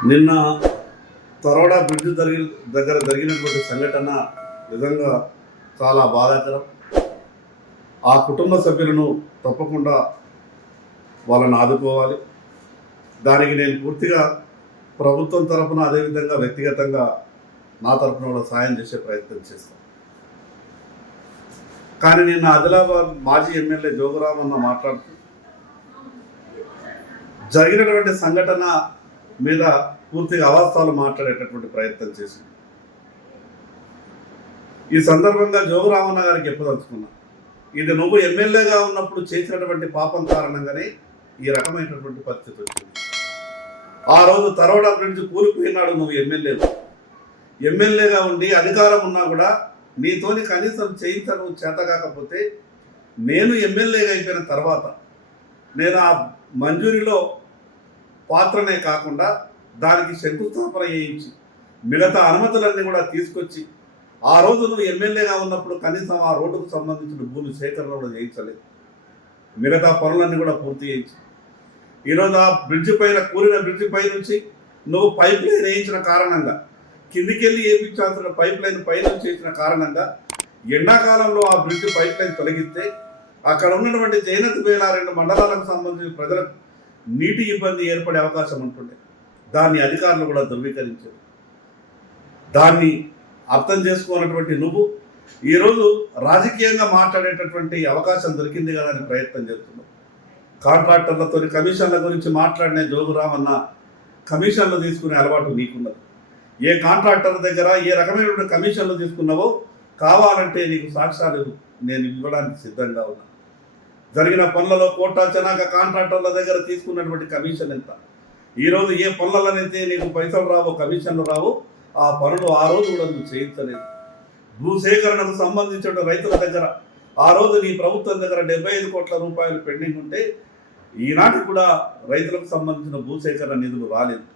నిన్న తరోడా బ్రిడ్జ్ దగ్గర జరిగినటువంటి సంఘటన నిజంగా చాలా బాధాకరం. ఆ కుటుంబ సభ్యులను తప్పకుండా వాళ్ళని ఆదుకోవాలి. దానికి నేను పూర్తిగా ప్రభుత్వం తరఫున అదేవిధంగా వ్యక్తిగతంగా నా తరఫున కూడా సాయం చేసే ప్రయత్నం చేస్తాను. కానీ నిన్న ఆదిలాబాద్ మాజీ ఎమ్మెల్యే జోగురామన్న మాట్లాడుతూ జరిగినటువంటి సంఘటన మీద పూర్తిగా అవాస్తవాలు మాట్లాడేటటువంటి ప్రయత్నం చేసింది. ఈ సందర్భంగా జోగురామన్న గారికి చెప్పదలుచుకున్నా, ఇది నువ్వు ఎమ్మెల్యేగా ఉన్నప్పుడు చేసినటువంటి పాపం కారణంగానే ఈ రకమైనటువంటి పరిస్థితి వచ్చింది. ఆ రోజు తరోడా బ్రిడ్జ్ కూలిపోయినాడు. నువ్వు ఎమ్మెల్యేగా ఉండి అధికారం ఉన్నా కూడా నీతోని కనీసం చేయించడం చేతగాకపోతే నేను ఎమ్మెల్యేగా అయిపోయిన తర్వాత నేను ఆ మంజూరీలో పాత్రనే కాకుండా దానికి శంకుస్థాపన చేయించి మిగతా అనుమతులన్నీ కూడా తీసుకొచ్చి ఆ రోజు నువ్వు ఎమ్మెల్యేగా ఉన్నప్పుడు కనీసం ఆ రోడ్డుకు సంబంధించిన భూమి సేకరణ కూడా చేయించలేదు. మిగతా పనులన్నీ కూడా పూర్తి చేయించి ఈరోజు ఆ బ్రిడ్జి పైన కూలిన బ్రిడ్జి పై నుంచి నువ్వు పైప్ లైన్ వేయించిన కారణంగా కిందికెళ్ళి వేయించాల్సిన పైప్ లైన్ పైన చేసిన కారణంగా ఎండాకాలంలో ఆ బ్రిడ్జ్ పైప్ లైన్ తొలగిస్తే అక్కడ ఉన్నటువంటి జైనత్ బేలా 2 మండలాలకు సంబంధించిన ప్రజలకు నీటి ఇబ్బంది ఏర్పడే అవకాశం ఉంటుండే. దాన్ని అధికారులు కూడా ధృవీకరించారు. దాన్ని అర్థం చేసుకున్నటువంటి నువ్వు ఈరోజు రాజకీయంగా మాట్లాడేటటువంటి అవకాశం దొరికింది కదా అని ప్రయత్నం చేస్తున్నావు. కాంట్రాక్టర్లతో కమిషన్ల గురించి మాట్లాడిన జోగురామన్న కమిషన్లు తీసుకునే అలవాటు నీకున్నది. ఏ కాంట్రాక్టర్ దగ్గర ఏ రకమైనటువంటి కమిషన్లు తీసుకున్నావో కావాలంటే నీకు సాక్ష్యాలు నేను ఇవ్వడానికి సిద్ధంగా ఉన్నా. జరిగిన పనులలో కోటా చెనాక కాంట్రాక్టర్ల దగ్గర తీసుకున్నటువంటి కమిషన్ ఎంత, ఈరోజు ఏ పనులనైతే నీకు పైసలు రావో కమిషన్లు రావో ఆ పనులు ఆ రోజు కూడా నువ్వు చేయించలేదు. భూసేకరణకు సంబంధించిన రైతుల దగ్గర ఆ రోజు నీ ప్రభుత్వం దగ్గర 75 కోట్ల రూపాయలు పెండింగ్ ఉంటే ఈనాటికి కూడా రైతులకు సంబంధించిన భూసేకరణ నిధులు రాలేదు.